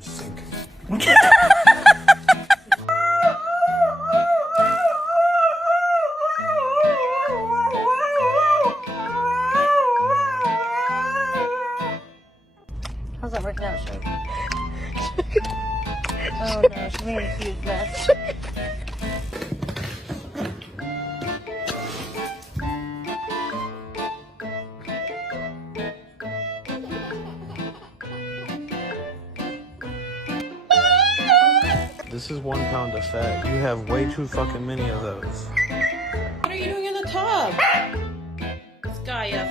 sink. How's that working out, Shark? Oh no, she made a huge mess. This is 1 pound of fat. You have way too fucking many of those. What are you doing in the tub? Skaya,